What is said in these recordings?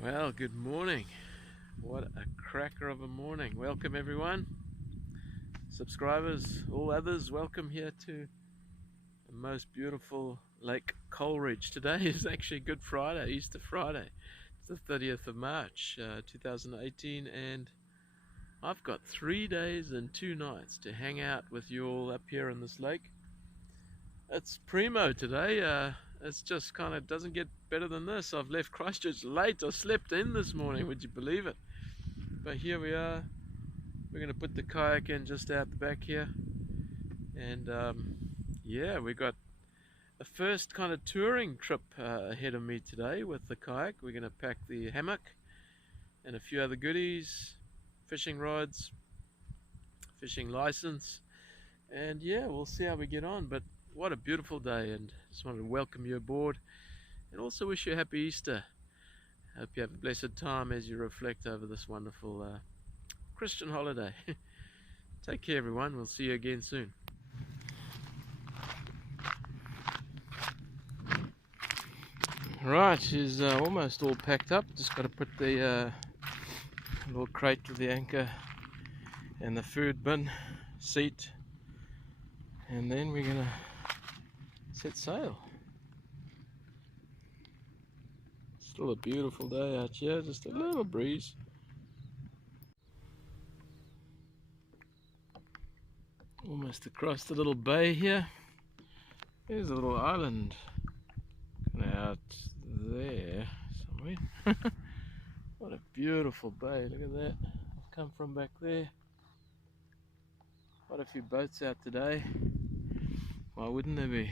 Well, good morning. What a cracker of a morning. Welcome, everyone. Subscribers, all others, welcome here to the most beautiful Lake Coleridge. Today is actually Good Friday, Easter Friday. It's the 30th of March, 2018, and I've got 3 days and 2 nights to hang out with you all up here in this lake. It's primo today. It's just kind of doesn't get better than this. I've left Christchurch late. I slept in this morning, would you believe it? But here we are. We're going to put the kayak in just out the back here. And yeah, we got a first kind of touring trip ahead of me today with the kayak. We're going to pack the hammock and a few other goodies, fishing rods, fishing license. And yeah, we'll see how we get on. But what a beautiful day, and just wanted to welcome you aboard and also wish you a happy Easter. Hope you have a blessed time as you reflect over this wonderful Christian holiday. Take care, everyone. We'll see you again soon. Right, she's almost all packed up. Just got to put the little crate with the anchor and the food bin, seat, and then we're gonna set sail. Still a beautiful day out here, just a little breeze. Almost across the little bay here. There's a little island kind of out there somewhere. What a beautiful bay, look at that. I've come from back there. Quite a few boats out today. Why wouldn't there be?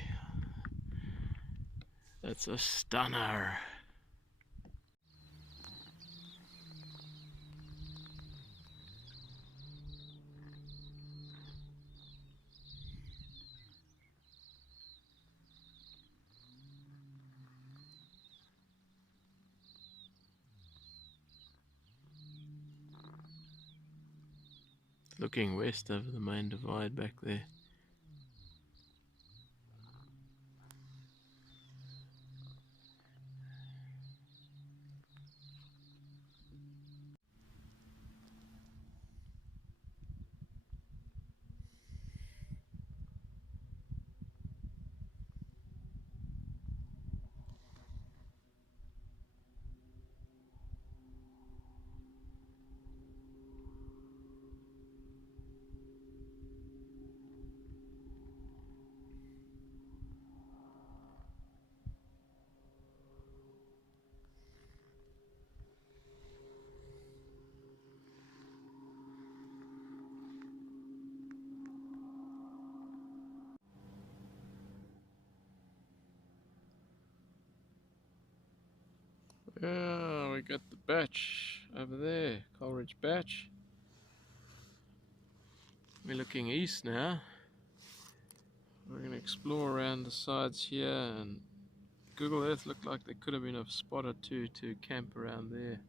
That's a stunner. Looking west over the main divide back there. Yeah, we got the batch over there, Coleridge batch. We're looking east now. We're going to explore around the sides here, and Google Earth looked like there could have been a spot or two to camp around there.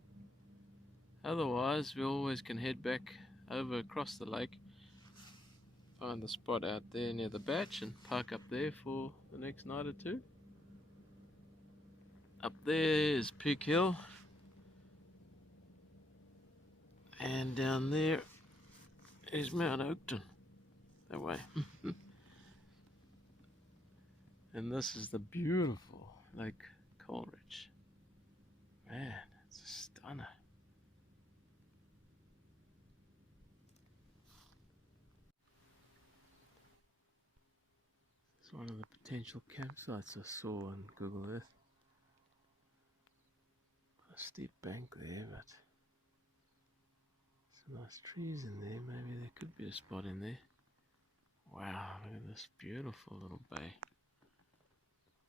Otherwise, we always can head back over across the lake, find the spot out there near the batch and park up there for the next night or two. Up there is Peak Hill, and down there is Mount Oakton, that way. And this is the beautiful Lake Coleridge. Man, it's a stunner. It's one of the potential campsites I saw on Google Earth. A steep bank there, but some nice trees in there. Maybe there could be a spot in there. Wow, look at this beautiful little bay.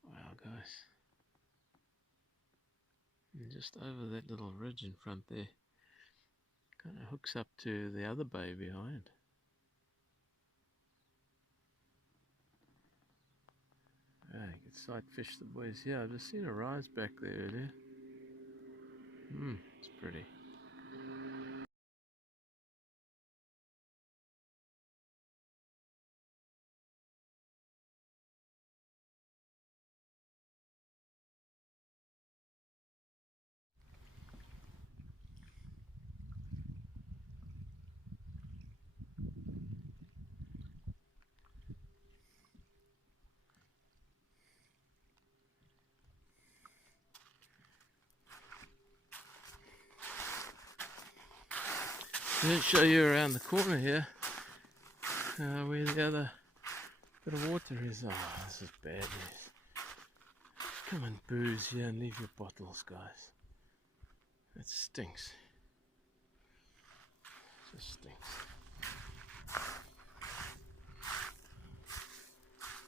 Wow, guys. And just over that little ridge in front there, kind of hooks up to the other bay behind. Ah, you can sight fish the boys here. I've just seen a rise back there earlier. It's pretty. Let's show you around the corner here where the other bit of water is. Oh, this is bad news. Come and booze here and leave your bottles, guys. It stinks. It just stinks.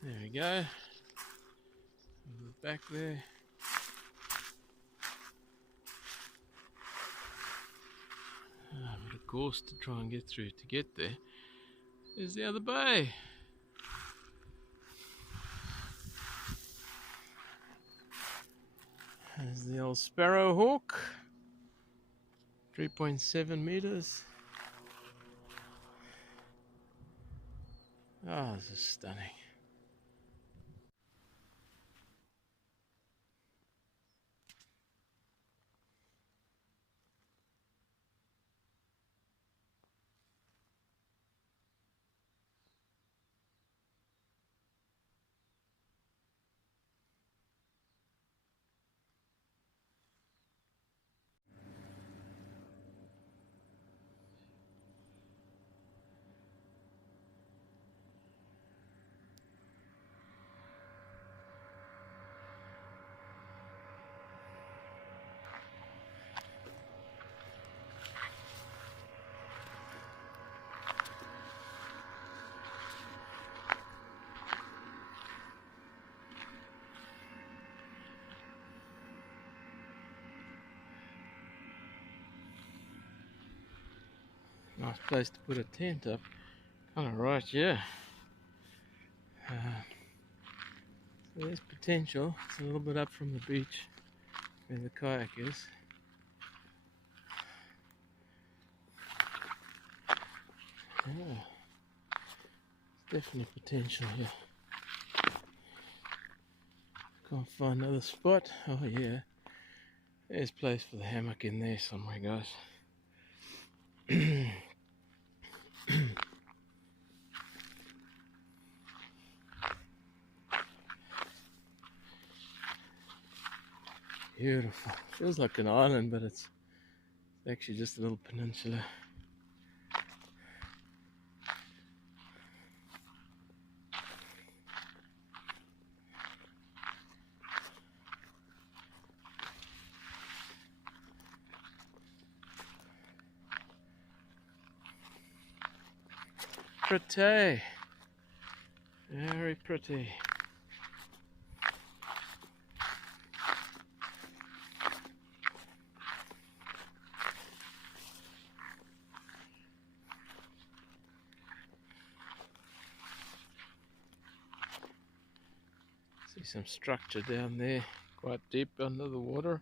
There we go. Back there. A bit of course to try and get through to get there. There's the other bay. There's the old Sparrowhawk. 3.7 meters. Oh, this is stunning. Nice place to put a tent up. Kind of right, yeah. So there's potential. It's a little bit up from the beach where the kayak is. Yeah, there's definitely potential here. Can't find another spot. Oh yeah, there's place for the hammock in there somewhere, guys. Beautiful. Feels like an island, but it's actually just a little peninsula. Pretty. Very pretty. See some structure down there, quite deep under the water.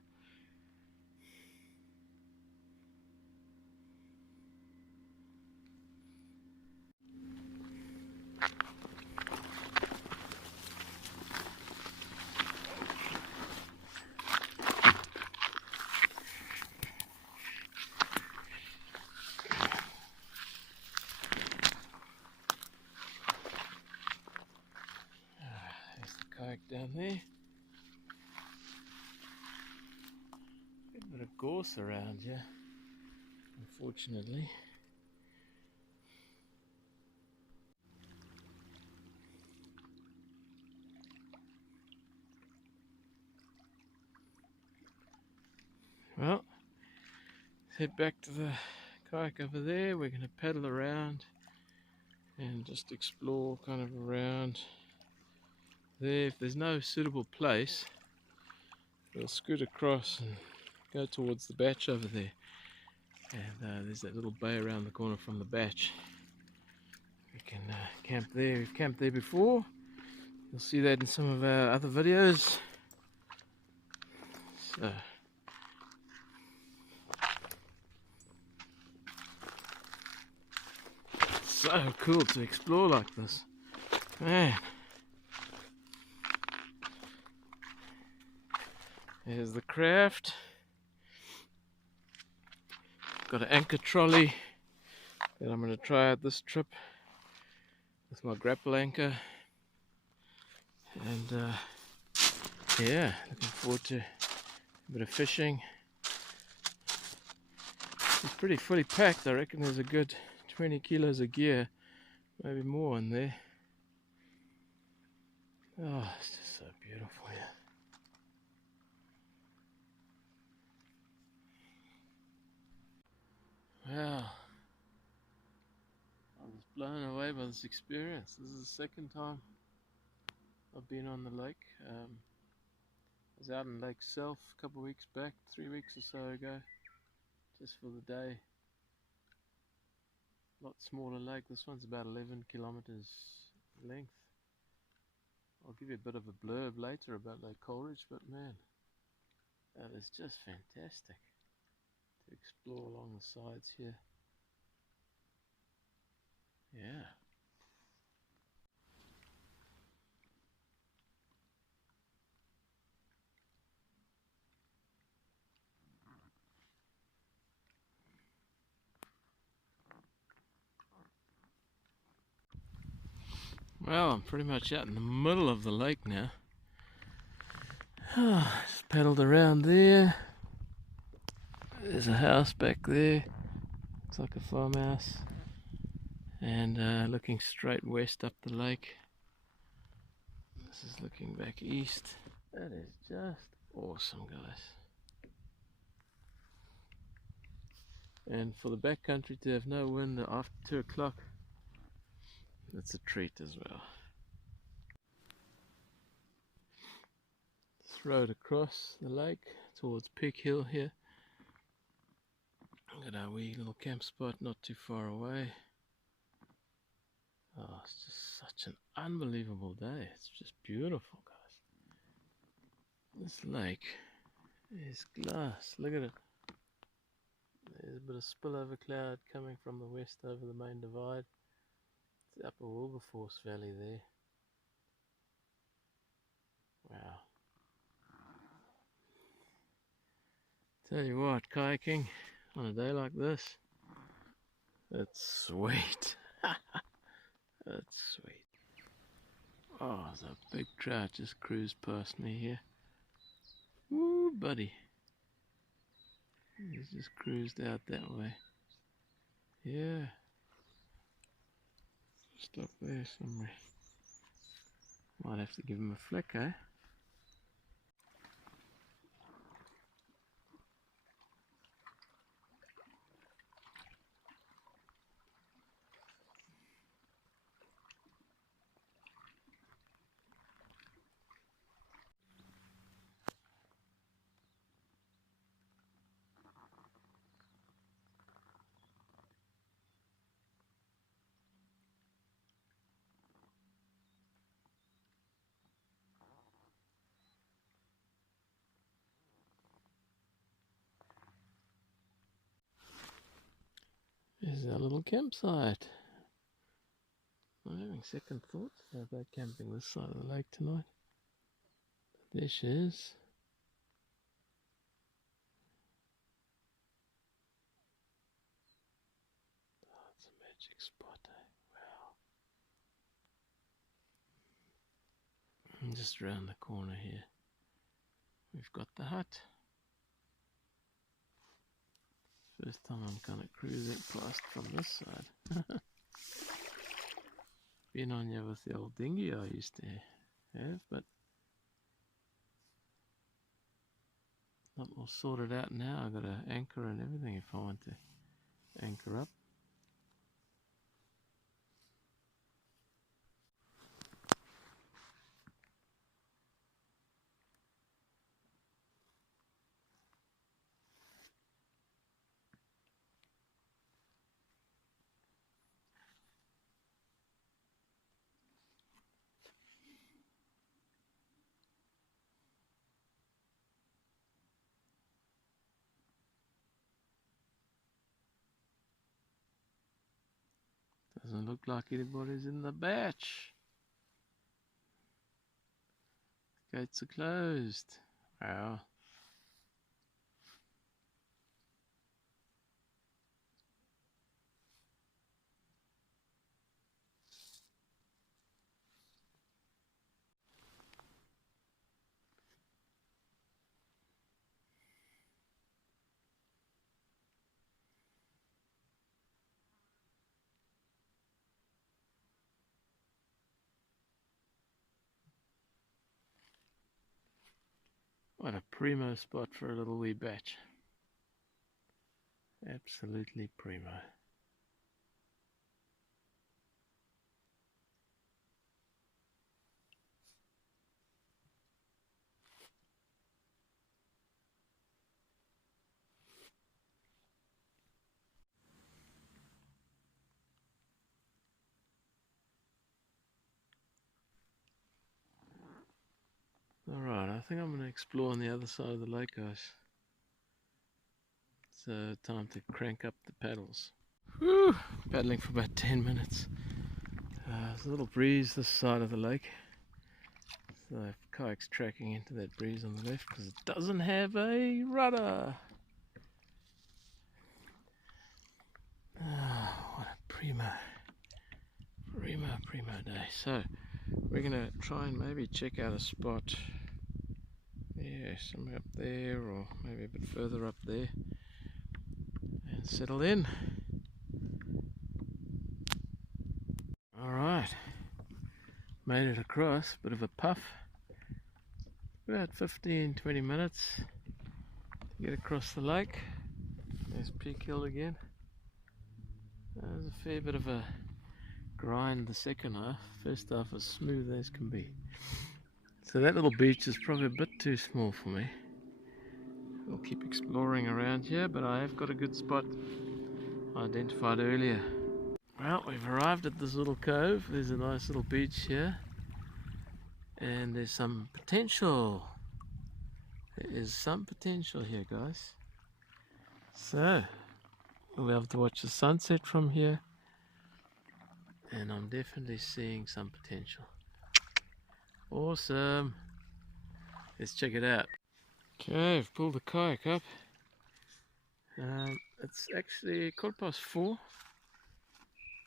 There's the kayak down there. A bit of gorse around here, unfortunately. Well, let's head back to the kayak over there. We're going to paddle around and just explore kind of around there. If there's no suitable place, we'll scoot across and go towards the batch over there. And there's that little bay around the corner from the batch. We can camp there. We've camped there before. You'll see that in some of our other videos. So cool to explore like this, man. There's the craft. Got an anchor trolley that I'm going to try out this trip with my grapple anchor, and yeah, looking forward to a bit of fishing. It's pretty fully packed. I reckon there's a good 20 kilos of gear, maybe more in there. Oh, it's just so beautiful here. Wow. I was blown away by this experience. This is the second time I've been on the lake. I was out in Lake Self a couple of weeks back, 3 weeks or so ago, just for the day. A lot smaller lake. This one's about 11 kilometers length. I'll give you a bit of a blurb later about Lake Coleridge, but man, that is just fantastic to explore along the sides here. Yeah. Well, I'm pretty much out in the middle of the lake now. Just paddled around there. There's a house back there. Looks like a farmhouse. And looking straight west up the lake. This is looking back east. That is just awesome, guys. And for the backcountry to have no wind after 2 o'clock, that's a treat as well. This road across the lake towards Pig Hill here. Got our wee little camp spot not too far away. Oh, it's just such an unbelievable day. It's just beautiful, guys. This lake is glass. Look at it. There's a bit of spillover cloud coming from the west over the main divide. It's the upper Wilberforce Valley there. Wow. Tell you what, kayaking on a day like this, it's sweet. That's sweet. Oh, there's a big trout just cruised past me here. Woo, buddy. He's just cruised out that way. Yeah. Just up there somewhere. Might have to give him a flick, eh? There's our little campsite. I'm having second thoughts about camping this side of the lake tonight. But there she is. Oh, it's a magic spot, eh? Wow. And just around the corner here, we've got the hut. First time I'm kind of cruising past from this side. Been on here with the old dinghy I used to have, but not all sorted out now. I've got an anchor and everything if I want to anchor up. Doesn't look like anybody's in the batch. Gates are closed. Wow. What a primo spot for a little wee batch. Absolutely primo. Alright, I think I'm going to explore on the other side of the lake, guys. So time to crank up the paddles. Whew, paddling for about 10 minutes. There's a little breeze this side of the lake. So the kayak's tracking into that breeze on the left because it doesn't have a rudder. What a primo day. So we're going to try and maybe check out a spot. Yeah, somewhere up there or maybe a bit further up there. And settle in. Alright, made it across, bit of a puff, about 15-20 minutes to get across the lake. There's Peak Hill again. There's a fair bit of a grind the second half. First half was smooth as can be. So that little beach is probably a bit too small for me. We'll keep exploring around here, but I have got a good spot I identified earlier. Well, we've arrived at this little cove. There's a nice little beach here. And there's some potential. There is some potential here, guys. So, we'll be able to watch the sunset from here. And I'm definitely seeing some potential. Awesome. Let's check it out. Okay, I've pulled the kayak up. It's actually 4:15.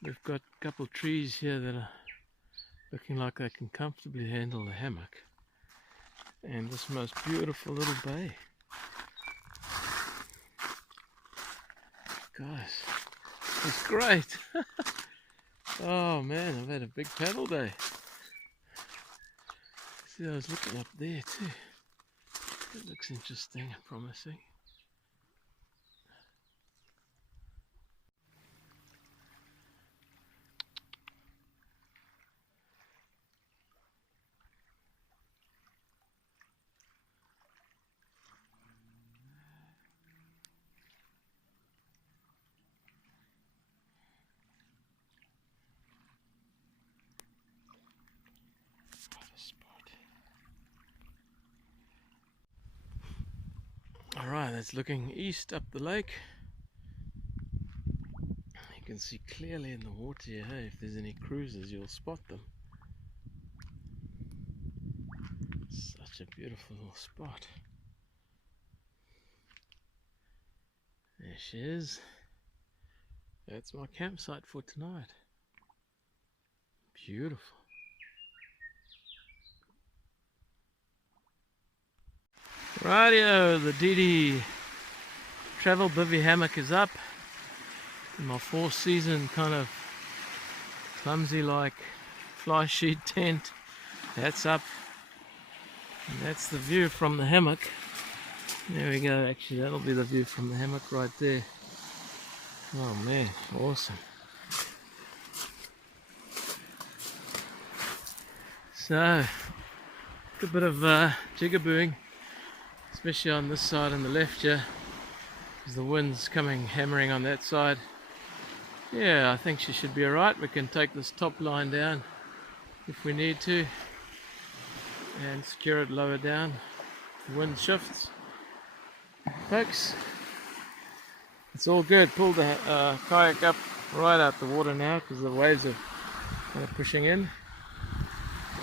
We've got a couple of trees here that are looking like they can comfortably handle the hammock. And this most beautiful little bay. Guys, it's great. Oh man, I've had a big paddle day. See, I was looking up there too. That looks interesting and promising. Alright, that's looking east up the lake. You can see clearly in the water here. Hey, if there's any cruisers, you'll spot them. Such a beautiful little spot. There she is. That's my campsite for tonight. Beautiful. Rightio, the DD travel bivvy hammock is up. My 4-season kind of clumsy like fly sheet tent, that's up. And that's the view from the hammock. There we go, actually that'll be the view from the hammock right there. Oh man, awesome. So, a bit of jigabooing, especially on this side on the left here, because the wind's coming hammering on that side. Yeah, I think she should be alright. We can take this top line down if we need to and secure it lower down. The wind shifts. Folks, it's all good. Pull the kayak up right out the water now because the waves are kind of pushing in.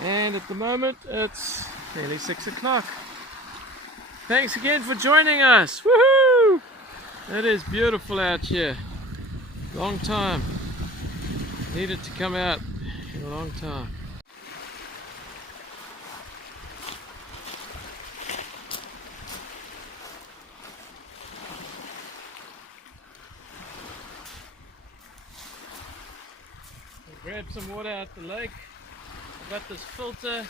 And at the moment it's nearly 6 o'clock. Thanks again for joining us. Woohoo! It is beautiful out here. Long time. Needed to come out in a long time. Grab some water out the lake. Got this filter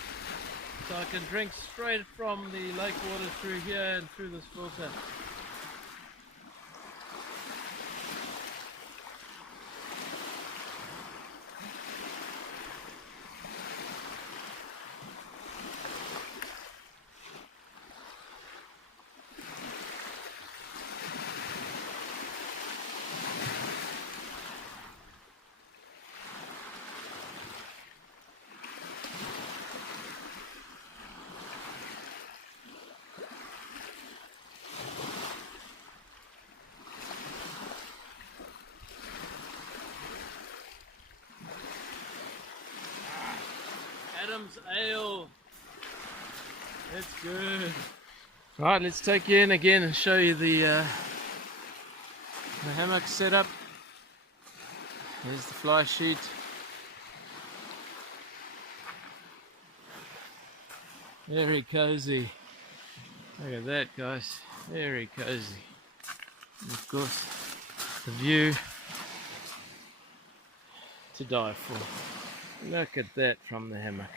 so I can drink straight from the lake water through here and through this filter. Adam's Ale. That's good. Right, let's take you in again and show you the hammock setup. Here's the fly sheet. Very cozy. Look at that, guys. Very cozy. And of course, the view to die for. Look at that from the hammock.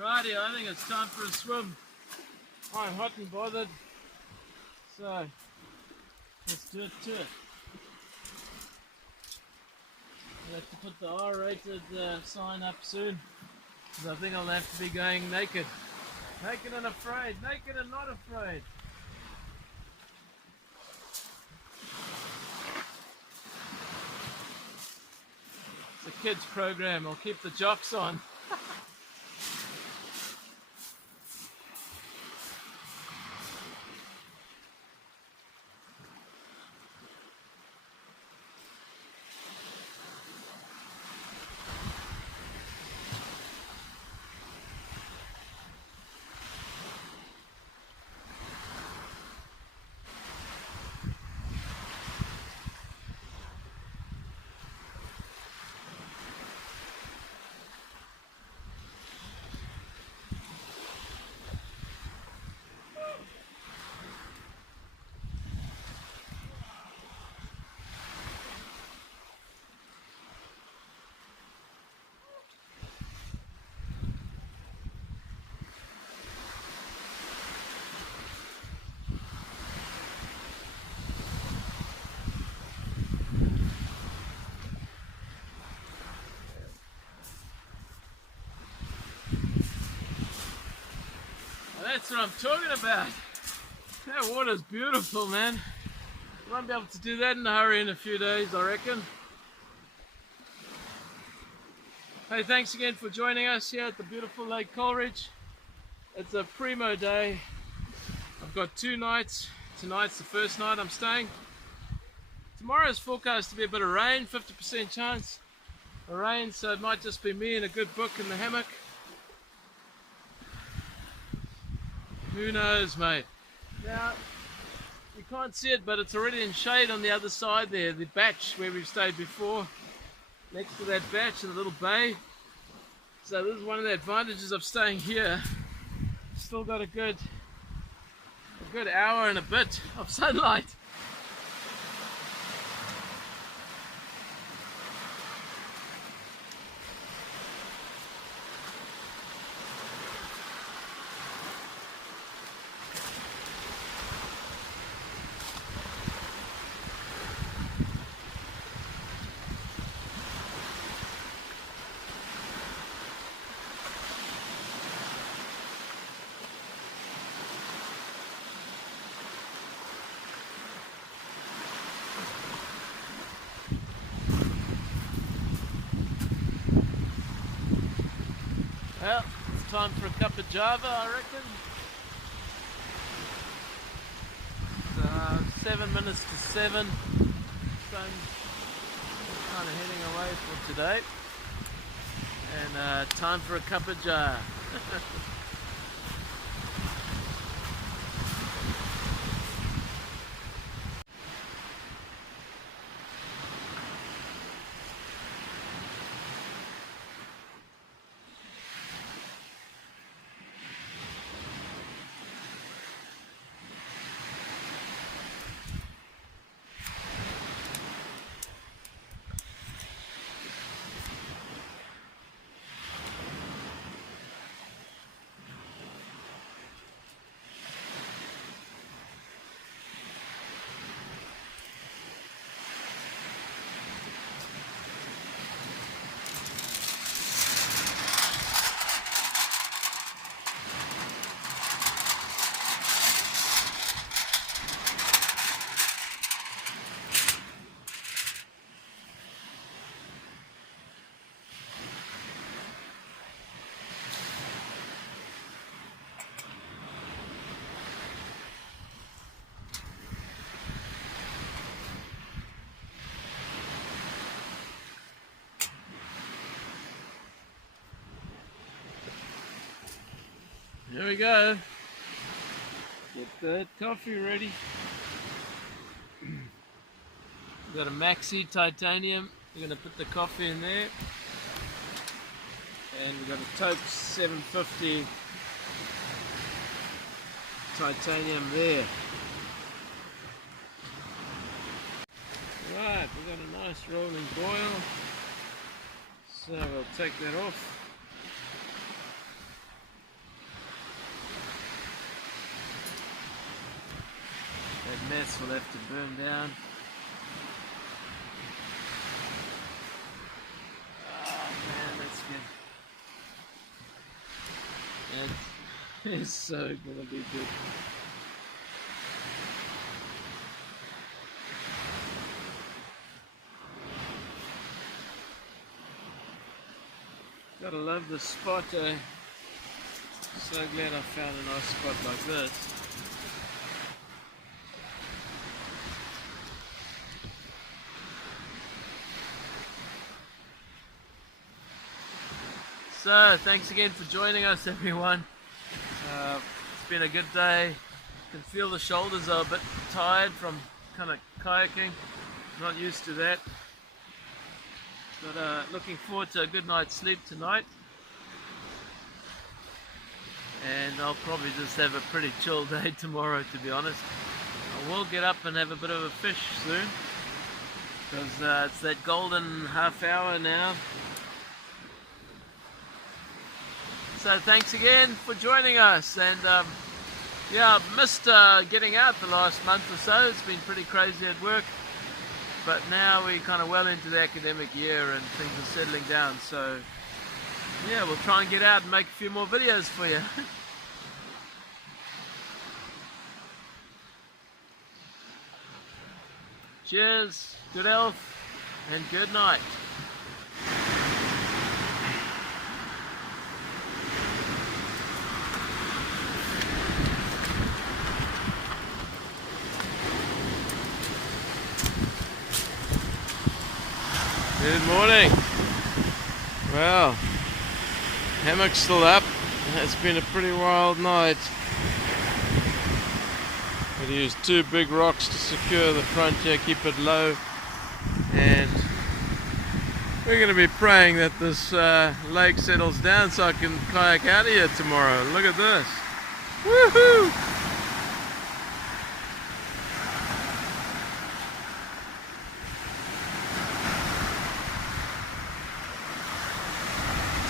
Righty, I think it's time for a swim. I'm hot and bothered, so let's do it to it. I have to put the R-rated sign up soon, because I think I'll have to be going naked. Naked and afraid, naked and not afraid. It's a kids program, I'll keep the jocks on. That's what I'm talking about. That water's beautiful, man. You won't be able to do that in a hurry in a few days, I reckon. Hey, thanks again for joining us here at the beautiful Lake Coleridge. It's a primo day. I've got 2 nights. Tonight's the first night I'm staying. Tomorrow's forecast to be a bit of rain, 50% chance of rain, so it might just be me and a good book in the hammock. Who knows, mate? Now, you can't see it, but it's already in shade on the other side there, the batch where we've stayed before. Next to that batch in the little bay. So this is one of the advantages of staying here. Still got a good hour and a bit of sunlight. time for a cup of Java, I reckon. It's 7 minutes to 7. Sun's kind of heading away for today. And time for a cup of Java. Here we go. Get the coffee ready. We've got a maxi titanium. We're going to put the coffee in there. And we've got a Tope 750 titanium there. Right, we've got a nice rolling boil. So we'll take that off. That mess will have to burn down. Oh man, that's good. That is so gonna be good. Gotta love the spot. So glad I found a nice spot like this. So, thanks again for joining us, everyone. It's been a good day. You can feel the shoulders are a bit tired from kind of kayaking. Not used to that. But looking forward to a good night's sleep tonight. And I'll probably just have a pretty chill day tomorrow, to be honest. I will get up and have a bit of a fish soon, because it's that golden half hour now. So thanks again for joining us, and yeah, I've missed getting out the last month or so. It's been pretty crazy at work, but now we're kind of well into the academic year and things are settling down, so yeah, we'll try and get out and make a few more videos for you. Cheers, good health, and good night. Good morning. Well, hammock's still up. It's been a pretty wild night. We used 2 big rocks to secure the front here, keep it low, and we're going to be praying that this lake settles down so I can kayak out of here tomorrow. Look at this. Woohoo!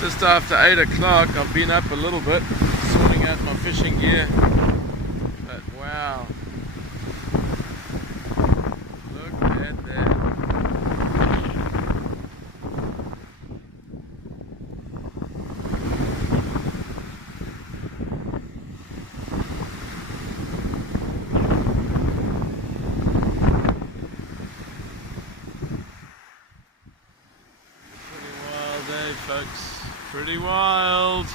Just after 8 o'clock, I've been up a little bit, sorting out my fishing gear, but wow, look at that. Pretty wild day, folks. Pretty wild.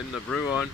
getting the brew on.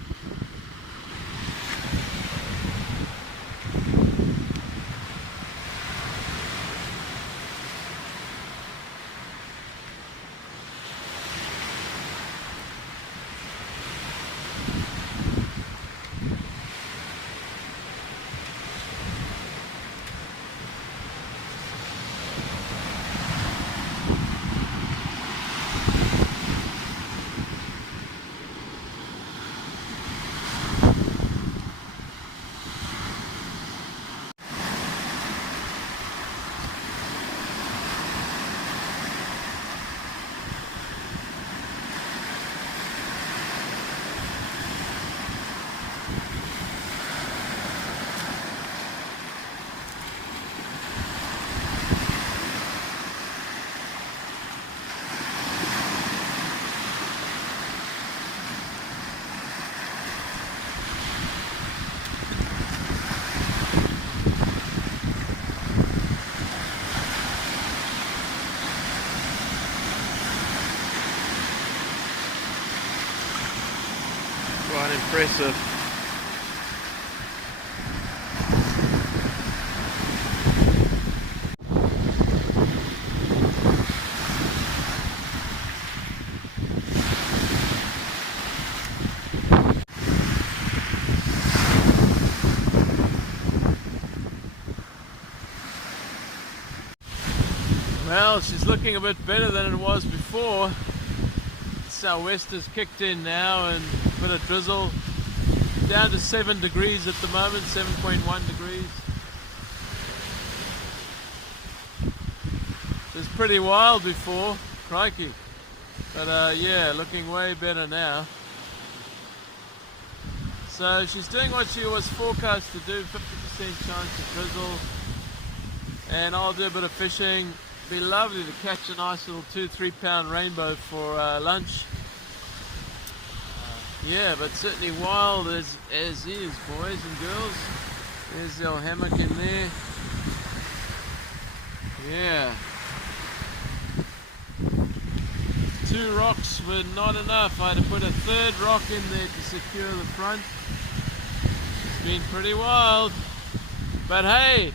Quite impressive. Well, she's looking a bit better than it was before. Southwester's kicked in now and a bit of drizzle. Down to 7 degrees at the moment, 7.1 degrees. It was pretty wild before, crikey. But yeah, looking way better now. So she's doing what she was forecast to do, 50% chance of drizzle. And I'll do a bit of fishing. Be lovely to catch a nice little 2-3 pound rainbow for lunch. Yeah, but certainly wild as is, boys and girls. There's the old hammock in there. Yeah. 2 rocks were not enough. I had to put a 3rd rock in there to secure the front. It's been pretty wild. But hey,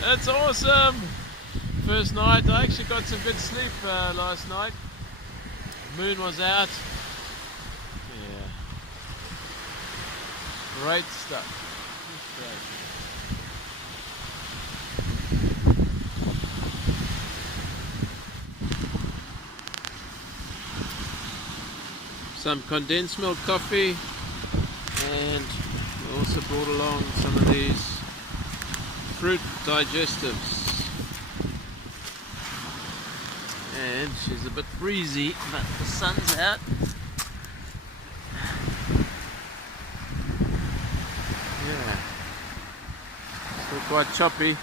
that's awesome. First night, I actually got some good sleep last night. The moon was out. Yeah. Great stuff. Great. Some condensed milk coffee, and we also brought along some of these fruit digestives. And she's a bit breezy, but the sun's out. Yeah, still quite choppy.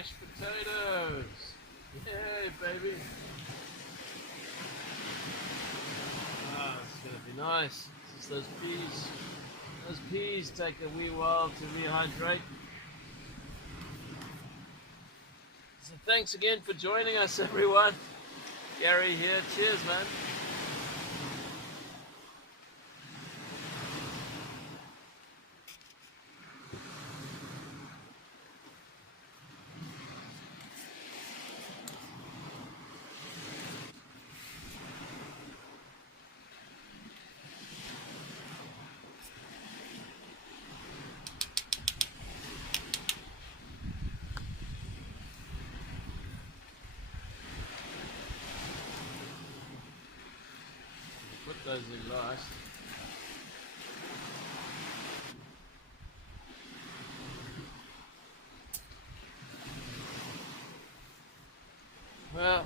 mashed potatoes. Yay, baby. Ah, it's gonna be nice. Just those peas. Those peas take a wee while to rehydrate. So thanks again for joining us, everyone. Gary here. Cheers, man. Put those in last. Well,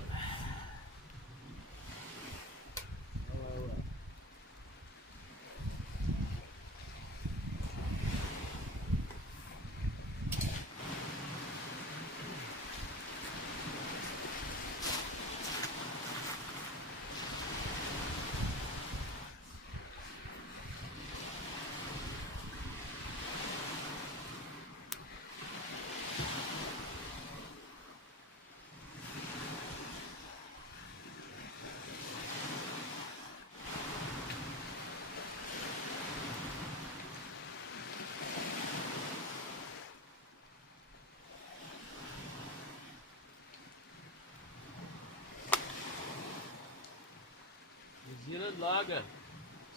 New Zealand lager,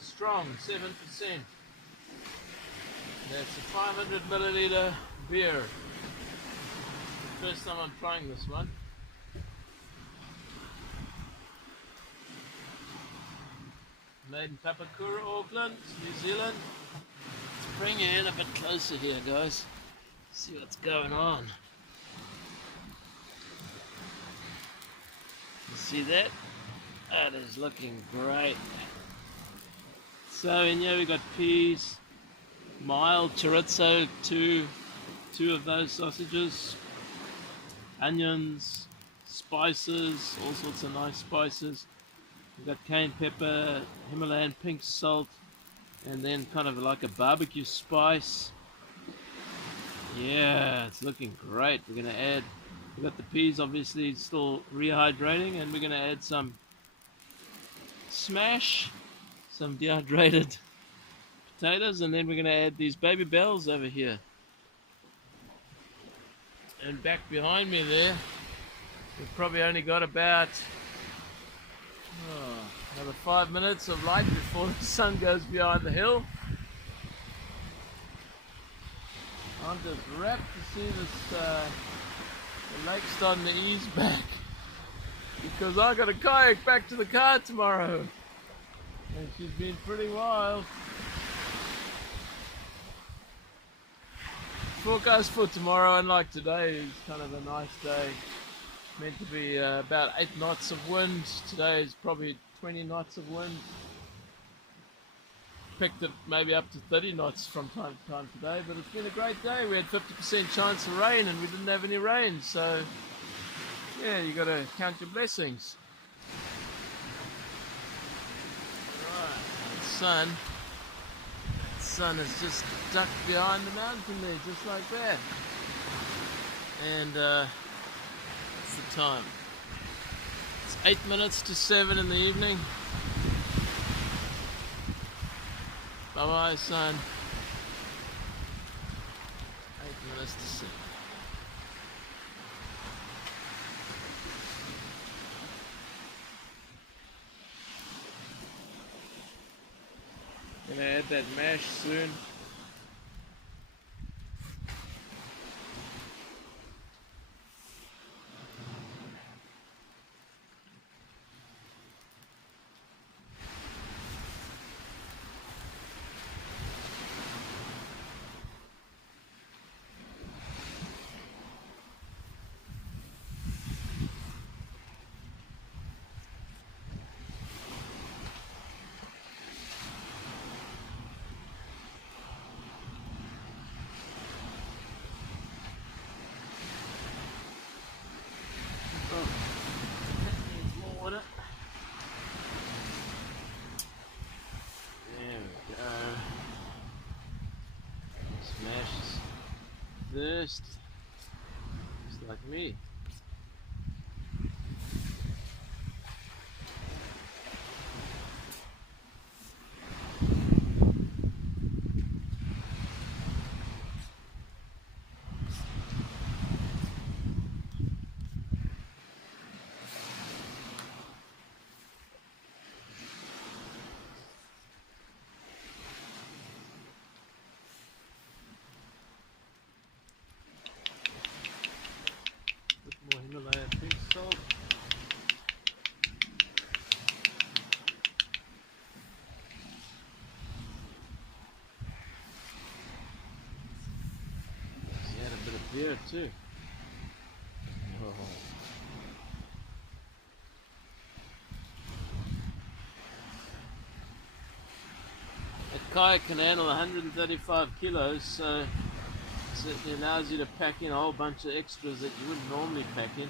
strong, 7%. That's a 500 milliliter beer. First time I'm trying this one. Made in Papakura, Auckland, New Zealand. Let's bring it in a bit closer here, guys. See what's going on. You see that? That is looking great. So in here we got peas, mild chorizo, two of those sausages, onions, spices, all sorts of nice spices. We've got cayenne pepper, Himalayan pink salt, and then kind of like a barbecue spice. Yeah, it's looking great. We're going to add, we've got the peas obviously still rehydrating, and we're going to add some smash, some dehydrated potatoes, and then we're going to add these baby bells over here. And back behind me there, we've probably only got about another 5 minutes of light before the sun goes behind the hill. I'm just wrapped to see this the lake starting to ease back, because I got a kayak back to the car tomorrow, and she's been pretty wild. Forecast for tomorrow, unlike today, is kind of a nice day. Meant to be about 8 knots of wind. Today is probably 20 knots of wind. Picked it maybe up to 30 knots from time to time today, but it's been a great day. We had 50% chance of rain and we didn't have any rain, so yeah, you got to count your blessings. Right, the sun is just ducked behind the mountain there, just like that. And what's the time? It's 8 minutes to 7 in the evening. Bye bye, sun. 8 minutes to 7. Gonna add that mash soon. almost just like me. More Himalaya pink salt. He had a bit of beer too. Oh. That kayak can handle 135 kilos, so it allows you to pack in a whole bunch of extras that you wouldn't normally pack in.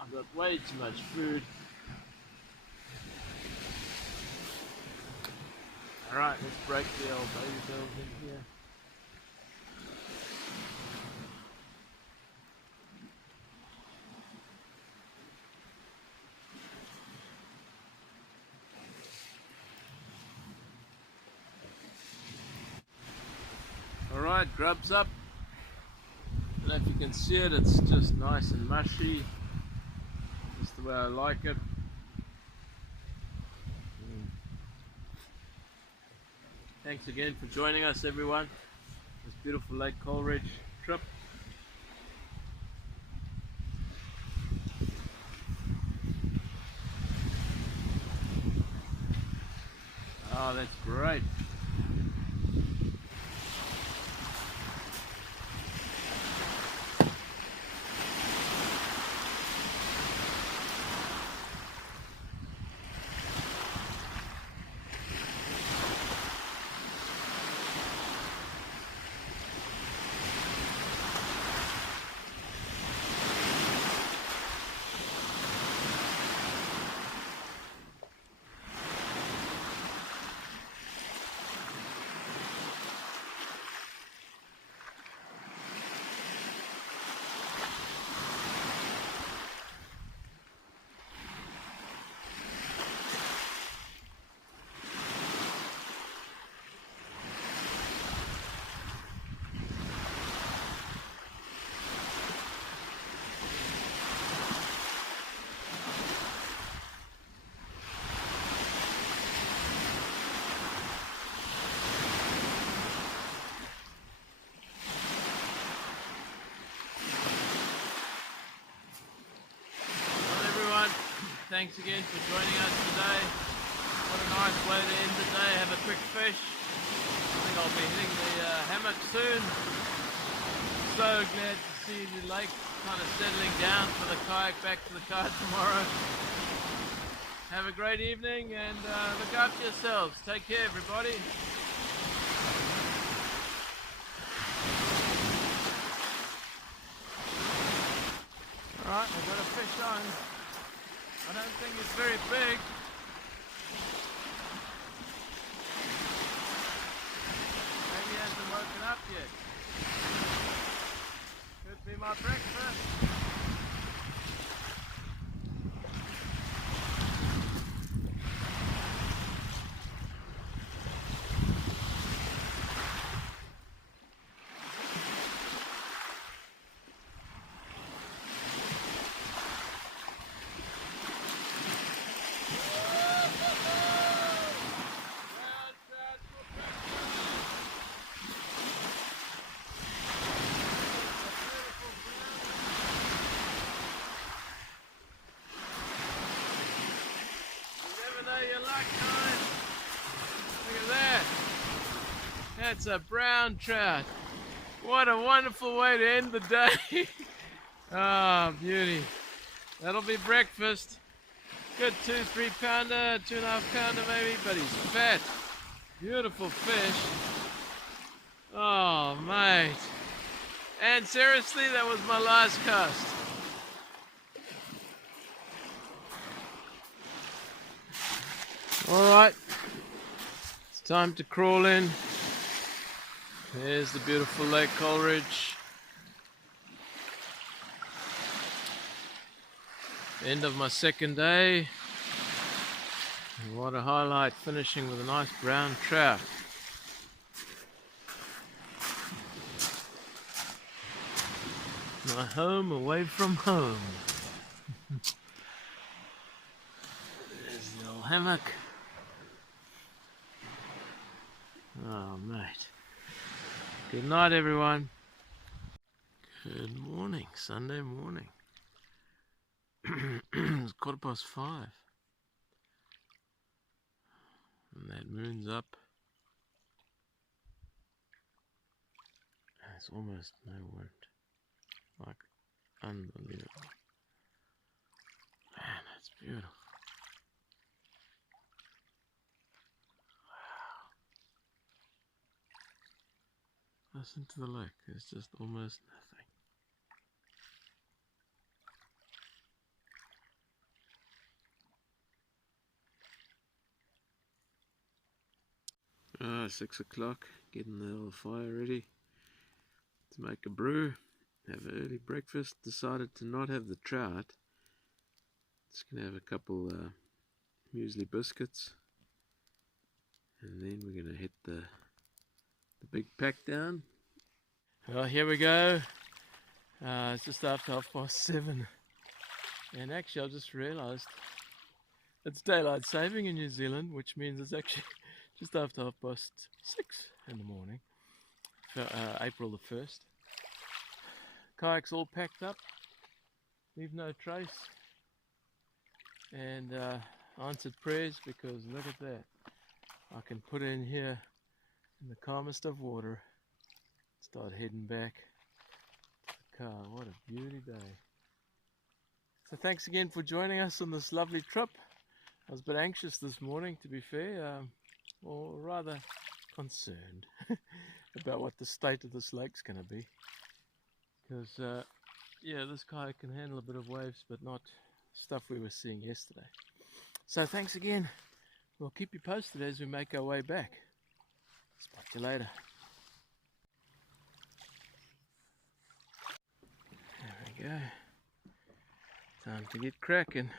I've got way too much food. Alright, let's break the old baby bells in here. Alright, grub's up. I don't know if you can see it, it's just nice and mushy. Just the way I like it. Thanks again for joining us, everyone. This beautiful Lake Coleridge trip. Oh, that's great. Thanks again for joining us today. What a nice way to end the day. Have a quick fish. I think I'll be hitting the hammock soon. So glad to see the lake kind of settling down for the kayak back to the car tomorrow. Have a great evening and look after yourselves. Take care, everybody. Alright, I've got a fish on. I don't think it's very big. Maybe he hasn't woken up yet. Could be my breakfast. Look at that. That's a brown trout. What a wonderful way to end the day. Oh, beauty. That'll be breakfast. Good 2-3 pounder, 2.5 pounder maybe, but he's fat. Beautiful fish. Oh, mate. And seriously, that was my last cast. Alright, it's time to crawl in. There's the beautiful Lake Coleridge. End of my second day. And what a highlight, finishing with a nice brown trout. My home away from home. There's the old hammock. Oh, mate. Good night, everyone. Good morning, Sunday morning. It's 5:15. And that moon's up. There's almost no wind. Like, unbelievable. Man, that's beautiful. Wow. Listen to the lake. There's just almost nothing. 6 o'clock, getting the old fire ready to make a brew, have an early breakfast. Decided to not have the trout. Just gonna have a couple muesli biscuits, and then we're gonna hit the big pack down. Well, here we go. It's just after 7:30, and actually I just realized it's daylight saving in New Zealand, which means it's actually just after 6:30 in the morning, April the 1st. Kayaks all packed up, leave no trace, and answered prayers, because look at that. I can put in here in the calmest of water, start heading back to the car. What a beauty day. So thanks again for joining us on this lovely trip. I was a bit anxious this morning, to be fair, or rather concerned about what the state of this lake's going to be, because yeah, this kayak can handle a bit of waves, but not stuff we were seeing yesterday. So thanks again. We'll keep you posted as we make our way back. Spot you later. There we go. Time to get cracking.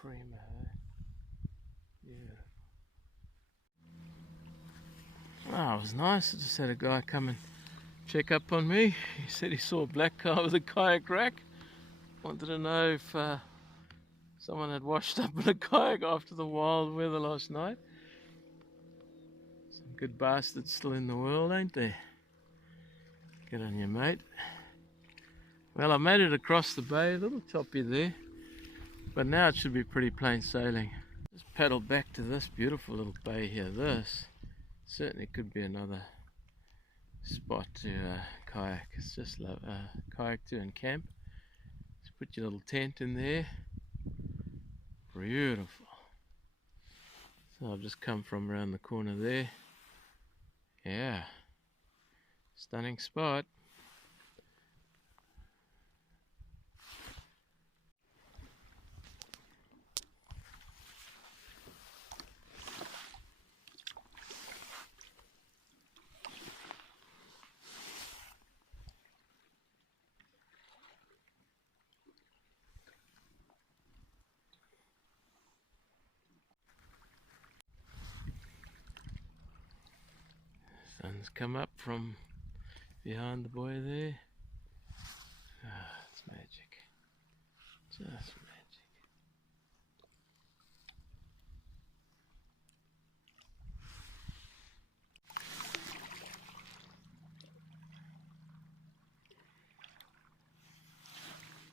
Primo, yeah. Oh, it was nice. I just had a guy come and check up on me. He said he saw a black car with a kayak rack. Wanted to know if someone had washed up in a kayak after the wild weather last night. Some good bastards still in the world, ain't there? Good on you, mate. Well, I made it across the bay, a little choppy there, but now it should be pretty plain sailing. Just paddled back to this beautiful little bay here. This certainly could be another spot to kayak. It's just kayak to and camp. Just put your little tent in there. Beautiful. So I've just come from around the corner there. Yeah, stunning spot. Sun's come up from behind the buoy there. Ah, it's magic. Just magic.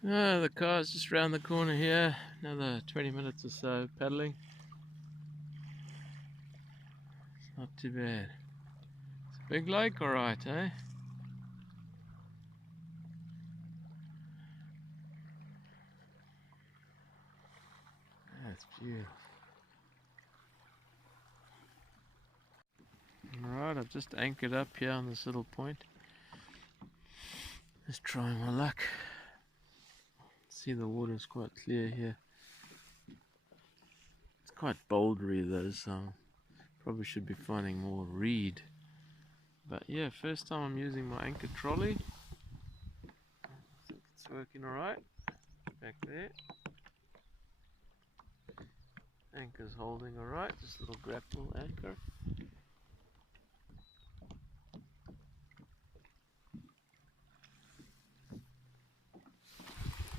Ah, the car's just round the corner here. Another 20 minutes or so paddling. It's not too bad. It's a big lake, alright, eh? That's beautiful. Alright, I've just anchored up here on this little point. Just trying my luck. See, the water's quite clear here. It's quite bouldery though, so probably should be finding more reed. But yeah, first time I'm using my anchor trolley. I think it's working alright. Back there. Anchor's holding alright, just a little grapple anchor.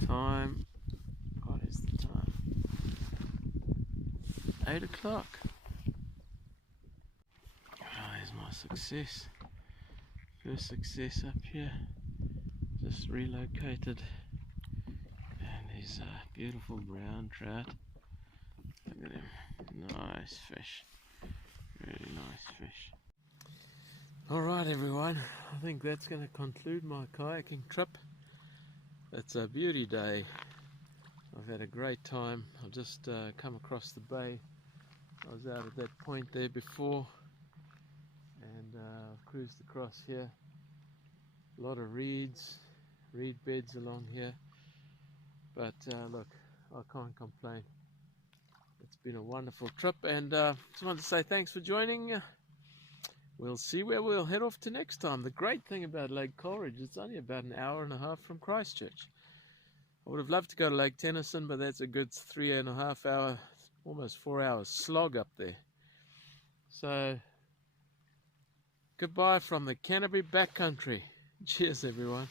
Time, what is the time? 8 o'clock. Oh, there's my success. First success up here. Just relocated. And there's a beautiful brown trout. Look at him. Nice fish. Really nice fish. Alright everyone, I think that's going to conclude my kayaking trip. It's a beauty day. I've had a great time. I've just come across the bay. I was out at that point there before, and I've cruised across here. A lot of reed beds along here, but look, I can't complain. It's been a wonderful trip, and just wanted to say thanks for joining. We'll see where we'll head off to next time. The great thing about Lake Coleridge, it's only about an hour and a half from Christchurch. I would have loved to go to Lake Tennyson, but that's a good 3.5 hour, almost 4 hours slog up there. So, goodbye from the Canterbury backcountry. Cheers, everyone.